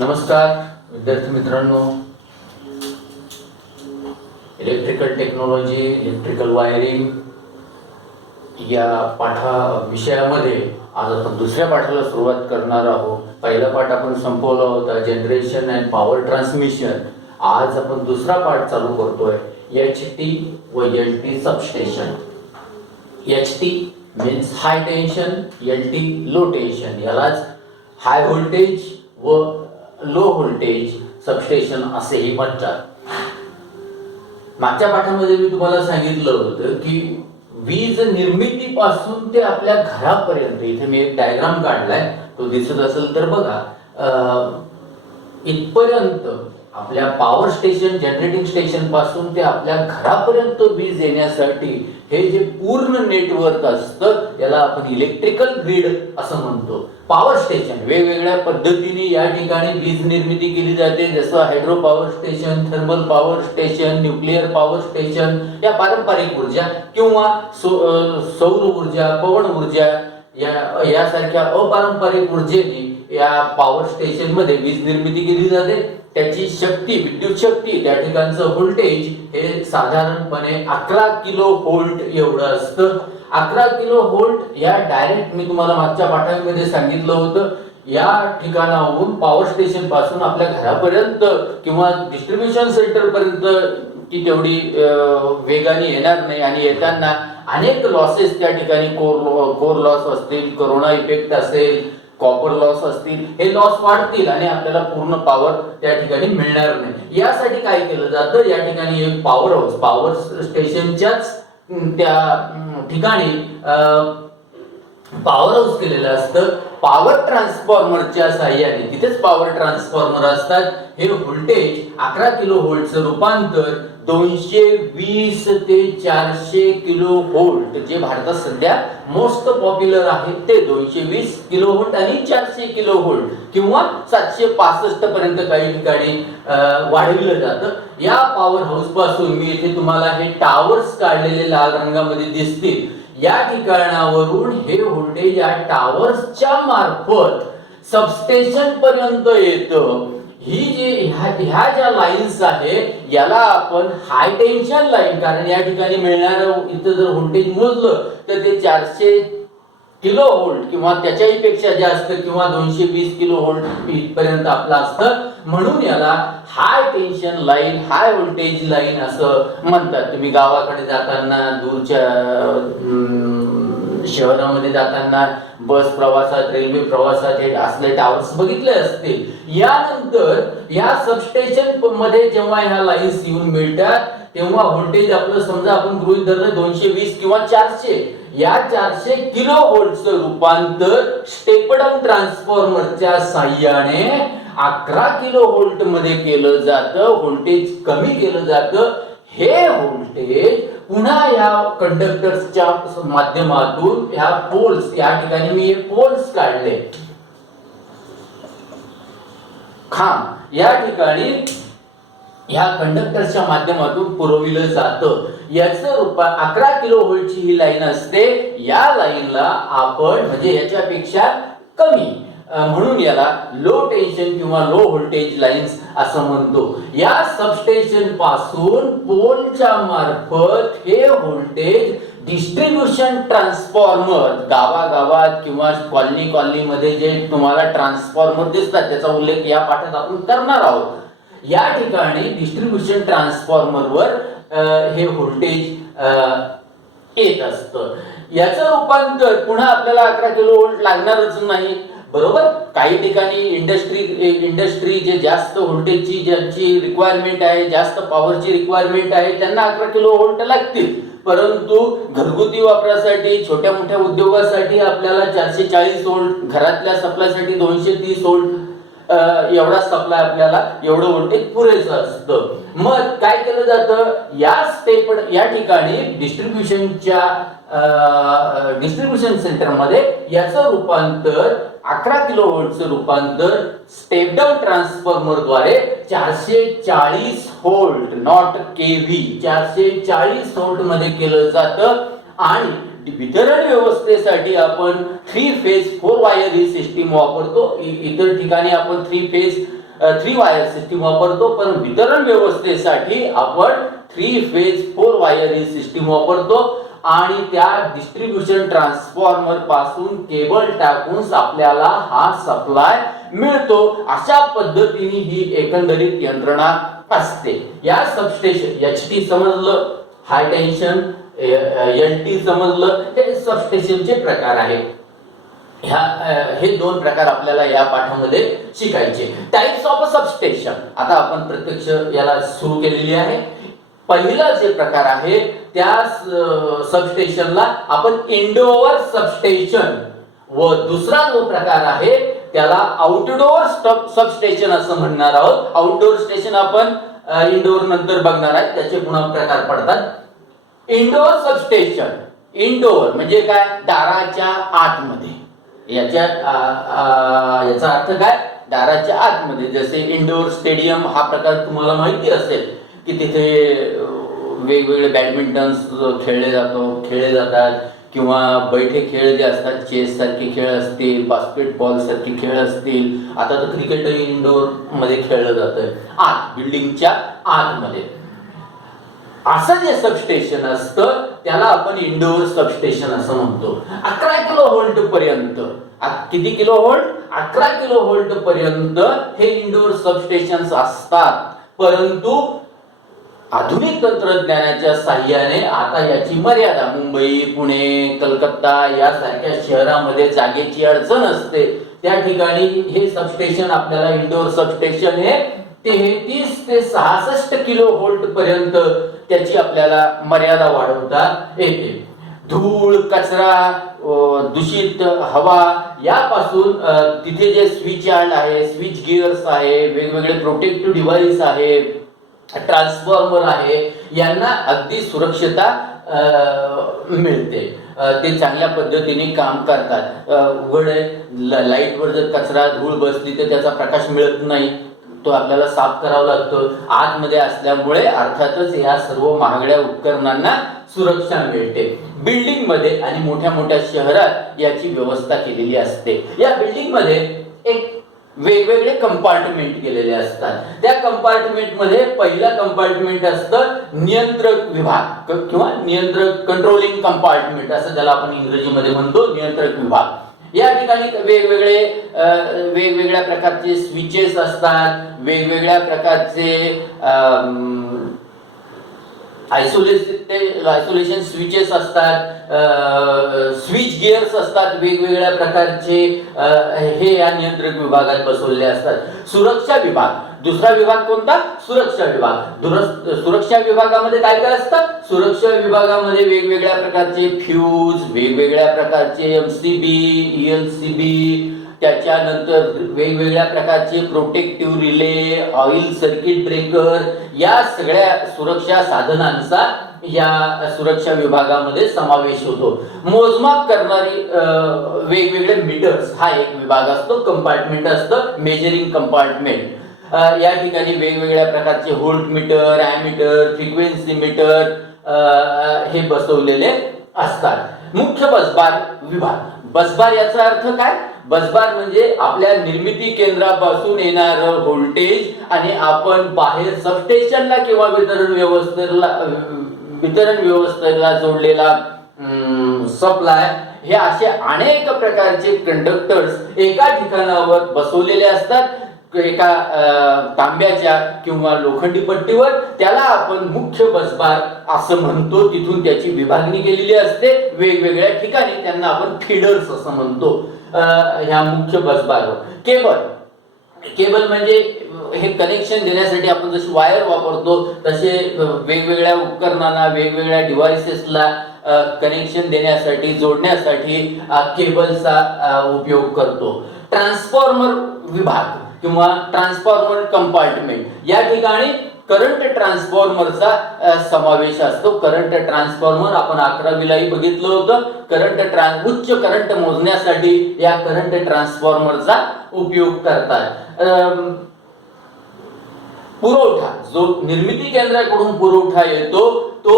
नमस्कार विद्यार्थी मित्रांनो, इलेक्ट्रिकल टेक्नॉलॉजी, इलेक्ट्रिकल वायरिंग या विषयामध्ये आज आपण दुसऱ्या पाठाला सुरुवात करणार आहोत. पहिला पाठ आपण संपवला होता, जनरेशन अँड पॉवर ट्रान्समिशन. आज आपण दुसरा पाठ चालू करतोय, HT व LT सबस्टेशन. HT मीन्स हाय टेन्शन, LT लो टेन्शन. यालाच हाय व्होल्टेज व लो व्होल्टेज सबस्टेशन असेही म्हणतात. मागच्या पाठामध्ये मी तुम्हाला सांगितलं होतं की वीज निर्मितीपासून ते आपल्या घरापर्यंत, इथे मी एक डायग्राम काढलाय, तो दिसत असेल तर बघा, इथपर्यंत आपल्या पॉवर स्टेशन, जनरेटिंग स्टेशन पासून ते आपल्या घरापर्यंत वीज येण्यासाठी हे जे पूर्ण नेटवर्क असतं याला आपण इलेक्ट्रिकल ग्रिड असं म्हणतो. पॉवर स्टेशन वेगवेगळ्या पद्धतीने या ठिकाणी वीज निर्मिती केली जाते, जसं hydro power station, thermal power station, nuclear power station, या पारंपरिक ऊर्जा किंवा सौर ऊर्जा, पवन ऊर्जा यासारख्या अपारंपरिक ऊर्जेने या पॉवर स्टेशन मध्ये वीज निर्मिती केली जाते. त्याची शक्ती, विद्युत शक्ती, त्या ठिकाणचं व्होल्टेज हे साधारणपणे 11 किलो व्होल्ट एवढं असतं. 11 किलो व्होल्ट या डायरेक्ट मी तुम्हाला मागच्या पाठामध्ये सांगितलं होतं, या ठिकाणाहून पॉवर स्टेशन पासून आपल्या घरापर्यंत किंवा डिस्ट्रीब्युशन सेंटर पर्यंत ती तेवढी वेगाने येणार नाही, आणि येताना अनेक लॉसेस त्या ठिकाणी कोर लॉस असतील, कोरोना इफेक्ट असेल, कॉपर लॉस असतील, हे लॉस वाढतील आणि आपल्याला पूर्ण पॉवर त्या ठिकाणी मिळणार नाही. यासाठी काय केलं जातं, या ठिकाणी एक पॉवर हाऊस, पॉवर स्टेशनच्याच त्या ठिकाणी पॉवर हाऊस केलेलं असतं. पॉवर ट्रान्सफॉर्मरच्या साहाय्याने, तिथेच पॉवर ट्रान्सफॉर्मर असतात, हे व्होल्टेज 11 किलो व्होल्टचं रूपांतर 220 ते 400 किलो व्होल्ट, जे भारतात सध्या मोस्ट पॉप्युलर आहे ते 220 किलो व्होल्ट आणि 400 किलो व्होल्ट किंवा 765 पर्यंत काही ठिकाणी वाढविलं जातं. या पॉवर हाऊस पासून मी इथे तुम्हाला हे टावर्स काढलेले लाल रंगामध्ये दिसतील, या ठिकाणावरून हे व्होल्टेज या टावर्सच्या मार्फत सबस्टेशन पर्यंत येतं. ही जी ह्या ज्या लाईन्स आहे याला आपण हाय टेन्शन लाईन, कारण या ठिकाणी मिळणारं इथं जर व्होल्टेज मोजलं तर ते 400 किलो व्होल्ट किंवा त्याच्याही पेक्षा जास्त किंवा 220 किलो व्होल्ट इथपर्यंत आपलं असतं, म्हणून याला high tension line, high voltage line असं म्हणतात. तुम्ही गावाकडे जाताना, दूरच्या शहरामध्ये जाताना, बस प्रवासात, रेल्वे प्रवासात हे असले टावर्स बघितले असतील. यानंतर या सबस्टेशन मध्ये जेव्हा ह्या लाईन्स येऊन मिळतात तेव्हा व्होल्टेज आपलं, समजा आपण गृहीत धरलं 220 किंवा 400, या 400 किलो व्होल्टचं रूपांतर स्टेप डाऊन ट्रान्सफॉर्मरच्या साहाय्याने 11 किलो व्होल्ट मध्ये केलं जातं. व्होल्टेज कमी केलं जातं. हे व्होल्टेज पुन्हा या कंडक्टर्सच्या माध्यमातून ह्या पोल्स, या ठिकाणी मी हे पोल्स काढले, खांब, या ठिकाणी ह्या कंडक्टरच्या माध्यमातून पुरविलं जातं. याचं रूप 11 किलो व्होल्टची ही लाईन असते. या लाईनला आपण, म्हणजे याच्यापेक्षा कमी, म्हणून याला लो टेन्शन किंवा लो व्होल्टेज लाईन्स असं म्हणतो. या सबस्टेशन पासून पोलच्या मार्फत हे व्होल्टेज डिस्ट्रीब्युशन ट्रान्सफॉर्मर, गावागावात किंवा कॉलनीमध्ये जे तुम्हाला ट्रान्सफॉर्मर दिसतात त्याचा उल्लेख या पाठात आपण करणार आहोत. या ठिकाणी डिस्ट्रीब्युशन ट्रान्सफॉर्मरवर हे व्होल्टेज येत असतं. याचं रूपांतर पुन्हा आपल्याला 11 किलो व्होल्ट लागणारच नाही, बरोबर. काही ठिकाणी इंडस्ट्री जे जास्त व्होल्टेजची, ज्यांची रिक्वायरमेंट आहे, जास्त पॉवरची रिक्वायरमेंट आहे, त्यांना 11 किलो व्होल्ट लागतील. परंतु घरगुती वापरासाठी, छोट्या मोठ्या उद्योगासाठी आपल्याला 440 व्होल्ट, घरातल्या सप्लायसाठी 230 व्होल्ट एवढा सप्लाय, आपल्याला एवढं व्होल्टेज पुरेसं असतं. मग काय केलं जातं, या ठिकाणी डिस्ट्रीब्युशन सेंटर मध्ये याचं रूपांतर 11 किलो व्होल्टचं रूपांतर स्टेप डाऊन ट्रान्सफॉर्मर द्वारे 440 व्होल्ट, नॉट केव्ही, 440 व्होल्ट मध्ये केलं जातं. आणि वितरण व्यवस्थेसाठी आपण 3 फेज 4 वायर ही सिस्टीम वापरतो. इतर ठिकाणी आपण 3 फेज 3 वायर सिस्टीम वापरतो, पण वितरण व्यवस्थेसाठी आपण 3 फेज 4 वायर ही सिस्टीम वापरतो आणि त्या डिस्ट्रीब्युशन ट्रान्सफॉर्मर पासून केबल टाकून आपल्याला हा सप्लाय मिळतो. अशा पद्धतीने ही एकंदरीत यंत्रणा असते. या सबस्टेशन HT समजलं, हाय टेन्शन, LT समजलं, हे सबस्टेशनचे प्रकार आहेत. हे 2 प्रकार आपल्याला या पाठामध्ये शिकायचे. टाइप्स ऑफ सबस्टेशन आता आपण प्रत्यक्ष याला सुरू केलेली आहे. पहिला जे प्रकार आहे त्या सबस्टेशनला आपण इंडोअर सबस्टेशन व दुसरा जो प्रकार आहे त्याला आउटडोअर सबस्टेशन असं म्हणणार आहोत. आउटडोअर स्टेशन आपण इंडोअर नंतर बघणार आहे, त्याचे पुन्हा प्रकार पडतात. इंडोअर सबस्टेशन, इंडोअर म्हणजे काय, दाराच्या आतमध्ये. याचा अर्थ काय, दाराच्या आतमध्ये. जसे इंडोअर स्टेडियम हा प्रकार तुम्हाला माहिती असेल की तिथे वेगवेगळे बॅडमिंटन खेळले जातात किंवा बैठे खेळ जे असतात, चेस सारखे खेळ असतील, बास्केटबॉल सारखे खेळ असतील. आता तर क्रिकेटही इंडोअर मध्ये खेळलं जातं, आत बिल्डिंगच्या आतमध्ये. असं जे सबस्टेशन असतं त्याला आपण इंडोअर सबस्टेशन असं म्हणतो. 11 किलो व्होल्ट पर्यंत, किती किलो व्होल्ट, 11 किलो व्होल्ट पर्यंत हे इंडोअर सबस्टेशन असतात. परंतु आधुनिक तंत्रज्ञानाच्या साहाय्याने आता याची मर्यादा, मुंबई, पुणे, कलकत्ता यासारख्या शहरामध्ये जागेची अडचण असते, त्या ठिकाणी हे सबस्टेशन आपल्याला इंडोअर सबस्टेशन हे 33 ते 66 किलो व्होल्ट पर्यंत त्याची आपल्याला मर्यादा वाढवता येते. धूळ, कचरा, दूषित हवा यापासून तिथे जे स्विच यार्ड आहे, स्विच गिअर्स आहे, वेगवेगळे प्रोटेक्टिव्ह डिव्हाइस आहे, ट्रान्सफॉर्मर आहे, यांना अगदी सुरक्षता मिळते. ते चांगल्या पद्धतीने काम करतात. उघड लाईटवर जर कचरा धूळ बसली तर त्याचा प्रकाश मिळत नाही, तो आपल्याला साफ करावा लागतो. आतमध्ये असल्यामुळे अर्थातच या सर्व महागड्या उपकरणांना सुरक्षा मिळते. बिल्डिंग मध्ये आणि मोठ्या मोठ्या शहरात याची व्यवस्था केलेली असते. या बिल्डिंग मध्ये एक वेगवेगळे कंपार्टमेंट केलेले असतात. त्या कंपार्टमेंट मध्ये पहिला कंपार्टमेंट असतं नियंत्रक विभाग किंवा नियंत्रक, कंट्रोलिंग कंपार्टमेंट असं त्याला आपण इंग्रजीमध्ये म्हणतो, नियंत्रक विभाग. या ठिकाणी वेगवेगळ्या प्रकारचे स्विचेस असतात, वेगवेगळ्या प्रकारचे आयसोलेशन स्विचेस असतात, स्विच गिअर्स असतात वेगवेगळ्या प्रकारचे, हे या नियंत्रक विभागात बसवलेले असतात. सुरक्षा विभाग, दुसरा विभाग कोणता, सुरक्षा विभाग. सुरक्षा विभागामध्ये काय काय असतं, सुरक्षा विभागामध्ये वेगवेगळ्या प्रकारचे फ्यूज, वेगवेगळ्या प्रकारचे MCB, ELCB, त्याच्यानंतर वेगवेगळ्या प्रकारचे protective relay, oil circuit breaker, या सगळ्या सुरक्षा साधनांचा या सुरक्षा विभागामध्ये समावेश होतो. मोजमाप करणारी वेगवेगळे मीटर्स हा एक विभाग असतो, कंपार्टमेंट असतं, मेजरिंग कंपार्टमेंट. या ठिकाणी वेगवेगळ्या प्रकारचे volt meter, ammeter, frequency meter हे बसवलेले असतात. मुख्य बसबार विभाग. बसबार याचा अर्थ काय, बसबार म्हणजे आपल्या निर्मिती केंद्रापासून येणार व्होल्टेज आणि आपण बाहेर सबस्टेशनला किंवा वितरण व्यवस्थेला जोडलेला सप्लाय, हे असे अनेक प्रकारचे कंडक्टर्स एका ठिकाणावर बसवलेले असतात, एका तांब्याच्या किंवा लोखंडी पट्टीवर. त्याला आपण मुख्य बसबार असं म्हणतो. तिथून त्याची विभागणी केलेली असते वेगवेगळ्या ठिकाणी, त्यांना आपण फीडर्स असं म्हणतो. ह्या मुख्य बसबार. केबल म्हणजे हे कनेक्शन देण्यासाठी आपण जशी वायर वापरतो तसे वेगवेगळ्या उपकरणांना, वेगवेगळ्या डिव्हाइसेसला कनेक्शन देण्यासाठी, जोडण्यासाठी केबलचा उपयोग करतो. ट्रान्सफॉर्मर विभाग किंवा ट्रान्सफॉर्मर कंपार्टमेंट, या ठिकाणी करंट ट्रान्सफॉर्मरचा समावेश असतो. करंट ट्रान्सफॉर्मर आपण 11वीलाही बघितलं होतं. उच्च करंट मोजण्यासाठी या करंट ट्रान्सफॉर्मरचा उपयोग करतात. पुरवठा, जो निर्मिती केंद्राकडून पुरवठा येतो तो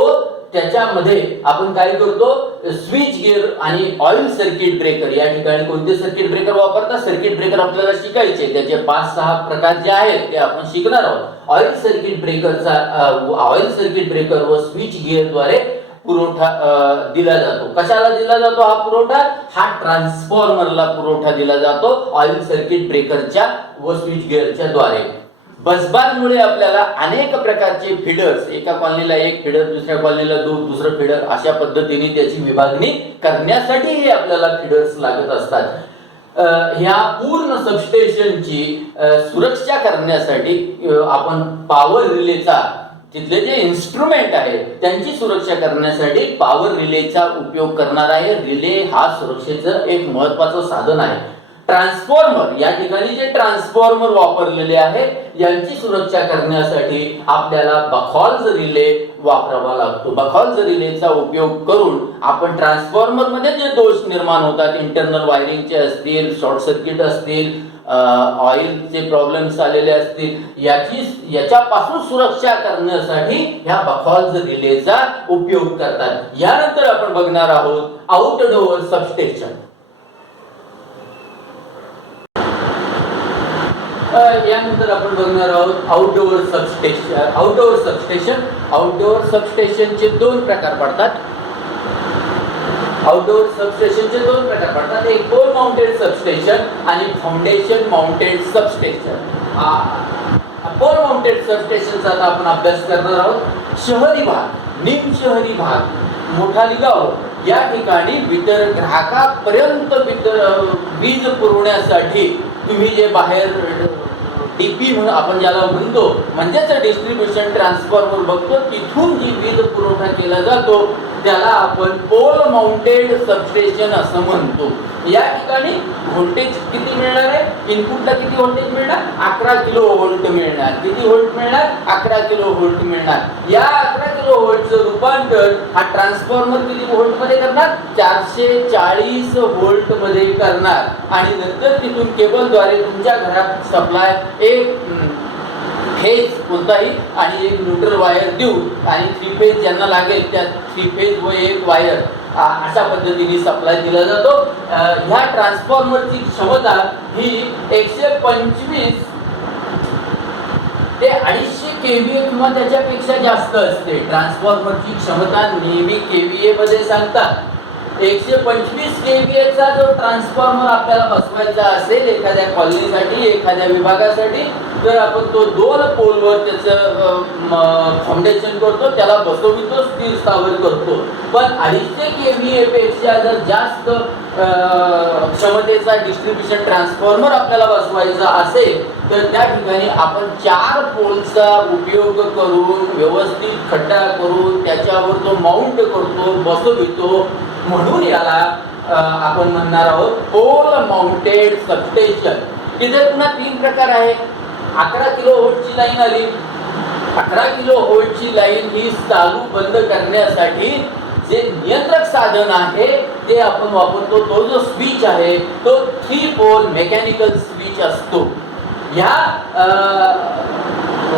त्याच्यामध्ये आपण काय करतो, स्विच गिअर आणि ऑइल सर्किट ब्रेकर, या ठिकाणी कोणते सर्किट ब्रेकर वापरतात, सर्किट ब्रेकर आपल्याला शिकायचे, त्याचे 5-6 प्रकार जे आहेत ते आपण शिकणार आहोत. ऑइल सर्किट ब्रेकर व स्विच गिअरद्वारे पुरवठा दिला जातो. कशाला दिला जातो हा पुरवठा, हा ट्रान्सफॉर्मरला पुरवठा दिला जातो ऑइल सर्किट ब्रेकरच्या व स्विच गिअरच्या द्वारे. बसबारमुळे आपल्याला अनेक प्रकारचे फीडर्स, एका कॉलनीला एक फीडर, दुसऱ्या कॉलनीला दुसरं फीडर, अशा पद्धतीने त्याची विभागणी करण्यासाठी हे आपल्याला फीडर्स लागत असतात. ह्या पूर्ण सबस्टेशनची सुरक्षा करण्यासाठी आपण पॉवर रिलेचा, तिथले जे इन्स्ट्रुमेंट आहेत त्यांची सुरक्षा करण्यासाठी पॉवर रिलेचा उपयोग करणार आहे. रिले हा सुरक्षेचं एक महत्त्वाचं साधन आहे. ट्रान्सफॉर्मर, या ठिकाणी जे ट्रान्सफॉर्मर वापरलेले आहेत यांची सुरक्षा करण्यासाठी आपल्याला बखॉल्ज रिले वापरावा लागतो. बखॉल्ज रिलेचा उपयोग करून आपण ट्रान्सफॉर्मर मध्ये जे दोष निर्माण होतात, इंटरनल वायरिंगचे असतील, शॉर्ट सर्किट असतील, ऑइलचे प्रॉब्लेम्स आलेले असतील, याच्यापासून सुरक्षा करण्यासाठी ह्या बखॉल्ज रिलेचा उपयोग करतात. यानंतर आपण बघणार आहोत आउटडोअर सबस्टेशन. यानंतर आपण बघणार आहोत आउटडोअर सबस्टेशन. आउटडोअर सबस्टेशनचे दोन प्रकार पडतात. एक पोल माउंटेड सबस्टेशन आणि foundation mounted substation. Pole mounted सबस्टेशनचा आता आपण अभ्यास करणार आहोत. शहरी भाग, निम शहरी भाग, मोठाली गाव या ठिकाणी ग्राहकापर्यंत वीज पुरवण्यासाठी तुम्ही जे बाहेर डीपी म्हणून आपण ज्याला म्हणतो, म्हणजेच डिस्ट्रीब्युशन ट्रान्सफॉर्मर बघतो, तिथून जी वीज पुरवठा केला जातो त्याला आपण पोल माउंटेड सबस्टेशन असं म्हणतो. या ठिकाणी व्होल्टेज किती मिळणार आहे, इनपुटला किती व्होल्टेज मिळणार, 11 किलो व्होल्ट मिळणार. किती व्होल्ट मिळणार, 11 किलो व्होल्ट मिळणार. या 11 किलो व्होल्टचं रूपांतर हा ट्रान्सफॉर्मर किती व्होल्ट मध्ये करणार, 440 व्होल्ट मध्ये करणार. आणि नंतर तिथून केबलद्वारे तुमच्या घरात सप्लाय एक फेज कोणताही आणि एक न्यूट्रल वायर देऊ आणि 3 फेज ज्यांना लागेल त्या 3 फेज व एक वायर अशा पद्धतीने सप्लाय दिला जातो. ह्या ट्रान्सफॉर्मरची क्षमता ही 125 ते 250 केव्हीए किंवा त्याच्यापेक्षा जास्त असते. ट्रान्सफॉर्मरची क्षमता नेहमी केव्हीए मध्ये सांगतात. 125 केव्हीएचा जो ट्रान्सफॉर्मर आपल्याला बसवायचा असेल एखाद्या कॉलनीसाठी, एखाद्या विभागासाठी, तर आपण तो 2 पोलवर त्याचं फाउंडेशन करतो, त्याला बसवितो, स्थिर स्थावर करतो. पण 250 केव्हीए पेक्षा जर जास्त क्षमतेचा डिस्ट्रीब्युशन ट्रान्सफॉर्मर आपल्याला बसवायचा असेल तर त्या ठिकाणी आपण 4 पोलचा उपयोग करून व्यवस्थित खड्डा करून त्याच्यावर तो माउंट करतो, बसवितो. म्हणून याला आपण म्हणणार आहोत पोल माउंटेड सबस्टेशन. तिथे पुन्हा 3 प्रकार आहे. 11 किलो व्होल्टची लाईन आली. 11 किलो व्होल्टची लाईन ही चालू बंद करण्यासाठी जे नियंत्रक साधन आहे ते आपण वापरतो. तो जो स्विच आहे तो 3 पोल मेकॅनिकल स्विच असतो. ह्या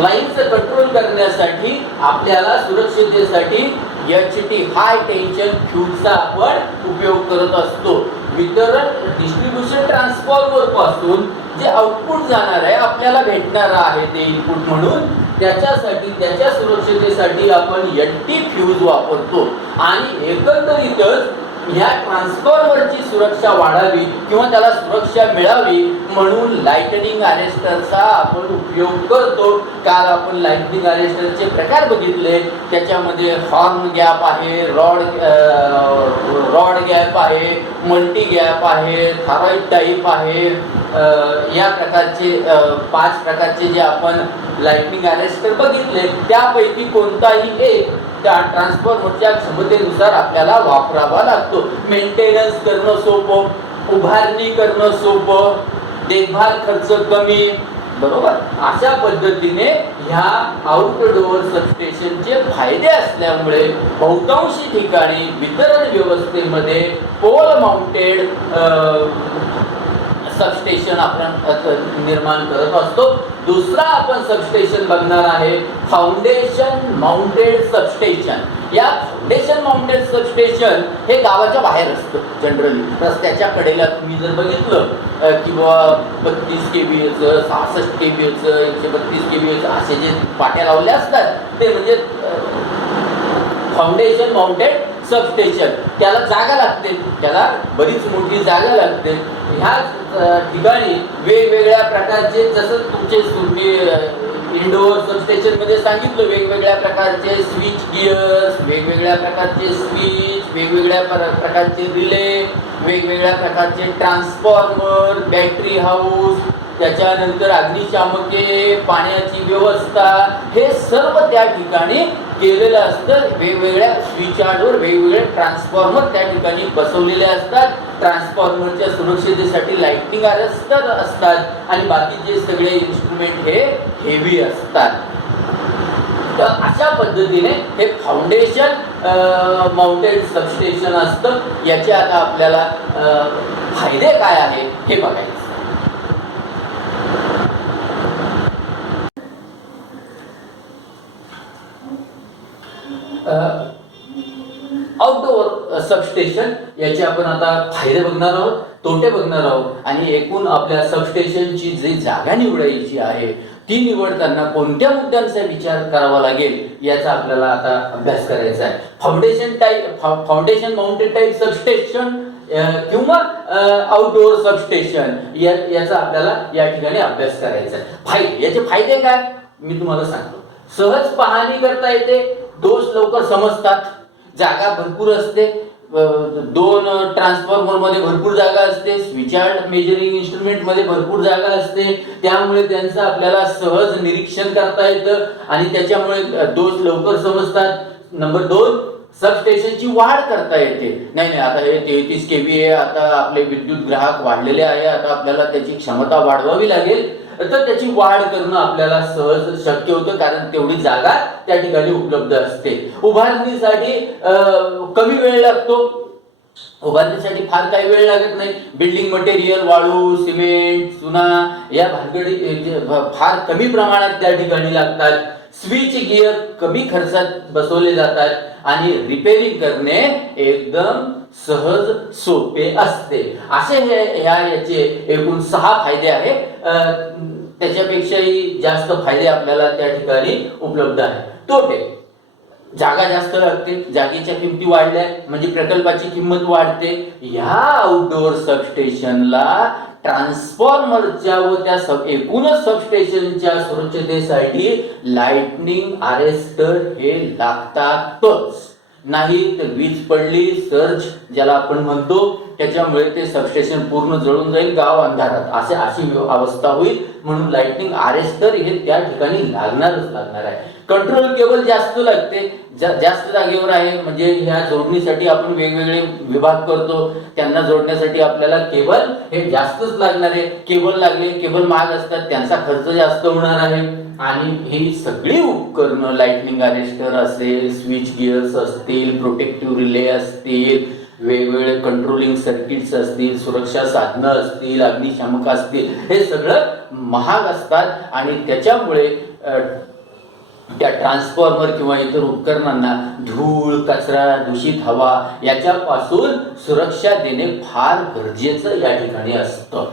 लाईनचं कंट्रोल करण्यासाठी आपल्याला सुरक्षिततेसाठी HT हाय टेन्शन फ्यूजचा आपण उपयोग करत असतो. वितरण डिस्ट्रीब्युशन ट्रान्सफॉर्मर पासून जे आउटपुट जाणार आहे आपल्याला भेटणार आहे ते इनपुट म्हणून, त्याच्यासाठी त्याच्या सुरक्षिततेसाठी आपण HT फ्यूज वापरतो. आणि एकंदरीतच ह्या ट्रान्सफॉर्मरची सुरक्षा वाढावी किंवा त्याला सुरक्षा मिळावी म्हणून लाइटनिंग अरेस्टरचा आपण उपयोग करतो. काल आपण लाइटनिंग अरेस्टरचे प्रकार बघितले. त्याच्यामध्ये हॉर्न गॅप आहे, रॉड गॅप आहे, मल्टी गॅप आहे, थॉरॉइड टाईप आहे. या प्रकारचे 5 प्रकारचे जे आपण लाइटनिंग अरेस्टर बघितले त्यापैकी कोणताही एक त्या ट्रान्सफॉर्मरच्या क्षमतेनुसार आपल्याला वापरावा लागतो. मेंटेनन्स करणं सोपं, उभारणी करणं सोपं, देखभाल खर्च कमी, बरोबर. अशा पद्धतीने ह्या आउटडोअर सबस्टेशनचे फायदे असल्यामुळे बहुतांशी ठिकाणी वितरण व्यवस्थेमध्ये पोल माउंटेड सबस्टेशन आपण निर्माण करत असतो. दुसरा आपण सबस्टेशन बघणार आहे फाउंडेशन माउंटेड सबस्टेशन. या फाउंडेशन माउंटेड सबस्टेशन हे गावाच्या बाहेर असतं जनरली. रस्त्याच्या कडेला तुम्ही जर बघितलं की बाबा 32 KVAचं, 66 KVAचं, 132 KVAचं असे जे पाट्या लावल्या असतात ते म्हणजे फाउंडेशन माउंटेड सबस्टेशन. त्याला जागा लागते, त्याला बरीच मोठी जागा लागते. ह्या ठिकाणी वेगवेगळ्या प्रकारचे, जसं तुमचे तुम्ही इंडोर सबस्टेशन मध्ये सांगितलं, वेगवेगळ्या प्रकारचे स्विच गिअर्स, वेगवेगळ्या प्रकारचे स्विच, वेगवेगळ्या प्रकारचे रिले, वेगवेगळ्या प्रकारचे ट्रान्सफॉर्मर, बॅटरी हाऊस, त्याच्यानंतर अग्निशामके, पाण्याची व्यवस्था, हे सर्व त्या ठिकाणी केलेलं असतं. वेगवेगळ्या स्विच यार्डवर वेगवेगळे ट्रान्सफॉर्मर त्या ठिकाणी बसवलेले असतात. ट्रान्सफॉर्मरच्या सुरक्षिततेसाठी लाइटिंग अरेस्टर असतात आणि बाकीचे सगळे इन्स्ट्रुमेंट हे हेवी असतात. तर अशा पद्धतीने हे फाउंडेशन माउंटेड सबस्टेशन असतं. याचे आता आपल्याला फायदे काय आहे हे बघायचं. आउटडोअर सबस्टेशन याचे आपण आता फायदे बघणार आहोत, तोटे बघणार आहोत आणि एकूण आपल्या सबस्टेशनची जी जागा निवडायची आहे ती निवडताना कोणत्या मुद्द्यांचा विचार करावा लागेल याचा आपल्याला आता अभ्यास करायचा आहे. फाउंडेशन माउंटेड टाईप सबस्टेशन किंवा आउटडोअर सबस्टेशन याचा आपल्याला या ठिकाणी अभ्यास करायचा आहे. फायदे, याचे फायदे काय मी तुम्हाला सांगतो. सहज पाहणी करता येते, दोष लवकर समजतात, जागा भरपूर असते, 2 ट्रान्सफॉर्मर मध्ये भरपूर जागा असते, स्विचयार्ड मेजरिंग इन्स्ट्रुमेंट मध्ये भरपूर जागा असते, त्यामुळे त्यांचं आपल्याला सहज निरीक्षण करता येतं आणि त्याच्यामुळे दोष लवकर समजतात. नंबर 2, सबस्टेशनची वाढ करता येते. नाही आता हे 33 KVA, आता आपले विद्युत ग्राहक वाढलेले आहे, आता आपल्याला त्याची क्षमता वाढवावी लागेल, तर त्याची वाढ करणं आपल्याला सहज शक्य होतं कारण तेवढी जागा त्या ठिकाणी उपलब्ध असते. उभारणीसाठी कमी वेळ लागतो, उभारणीसाठी फार काही वेळ लागत नाही. बिल्डिंग मटेरियल, वाळू, सिमेंट, चुना या भानगडी फार कमी प्रमाणात त्या ठिकाणी लागतात. स्विच गिअर कमी खर्चात बसवले जातात आणि रिपेरिंग करणे एकदम सहज सोपे असते. असे याचे एकूण 6 फायदे आहेत. त्याच्यापेक्षाही जास्त फायदे आपल्याला त्या ठिकाणी उपलब्ध आहेत. तोटे, जागा जास्त लागते, जागेच्या किमती वाढल्या म्हणजे प्रकल्पाची किंमत वाढते. ह्या आउटडोअर सबस्टेशनला ट्रान्सफॉर्मरच्या व त्या एकूणच सबस्टेशनच्या सुरक्षिततेसाठी लाइटनिंग अरेस्टर हे लागतातच. नाही तर वीज पडली, सर्ज ज्याला आपण म्हणतो, त्याच्यामुळे ते सबस्टेशन पूर्ण जळून जाईल, गाव अंधारात अशी अवस्था होईल. म्हणून लाइटनिंग अरेस्टर हे त्या ठिकाणी लागणार आहे. कंट्रोल केबल जास्त लागते, जास्त जागेवर आहे म्हणजे ह्या जोडणीसाठी आपण वेगवेगळे विभाग करतो, त्यांना जोडण्यासाठी आपल्याला केबल हे जास्तच लागणार आहे. केबल लागले, केबल महाग असतात, त्यांचा खर्च जास्त होणार आहे. आणि ही सगळी उपकरणं, लाइटनिंग अरेस्टर असेल, स्विच गिअर्स असतील, प्रोटेक्टिव्ह रिले असतील, वेगवेगळे कंट्रोलिंग सर्किट्स असतील, सुरक्षा साधनं असतील, अग्निशामक असतील, हे सगळं महाग असतात आणि त्याच्यामुळे त्या ट्रान्सफॉर्मर किंवा इतर उपकरणांना धूळ, कचरा, दूषित हवा याच्यापासून सुरक्षा देणे फार गरजेचं या ठिकाणी असतं.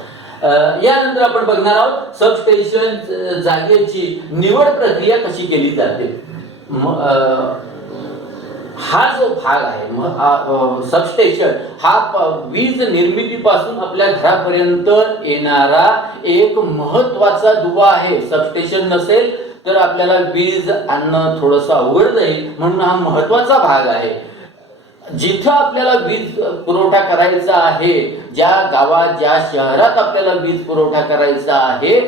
यानंतर आपण बघणार आहोत सबस्टेशन जागेची निवड प्रक्रिया कशी केली जाते. हा जो भाग आहे सबस्टेशन हा वीज निर्मितीपासून आपल्या घरापर्यंत येणारा एक महत्वाचा दुवा आहे. सबस्टेशन नसेल तर आपल्याला वीज आणणं थोडंसं अवघड जाईल, म्हणून हा महत्वाचा भाग आहे. जिथं आपल्याला वीज पुरवठा करायचा आहे, ज्या गावात, ज्या शहरात आपल्याला वीज पुरवठा करायचा आहे,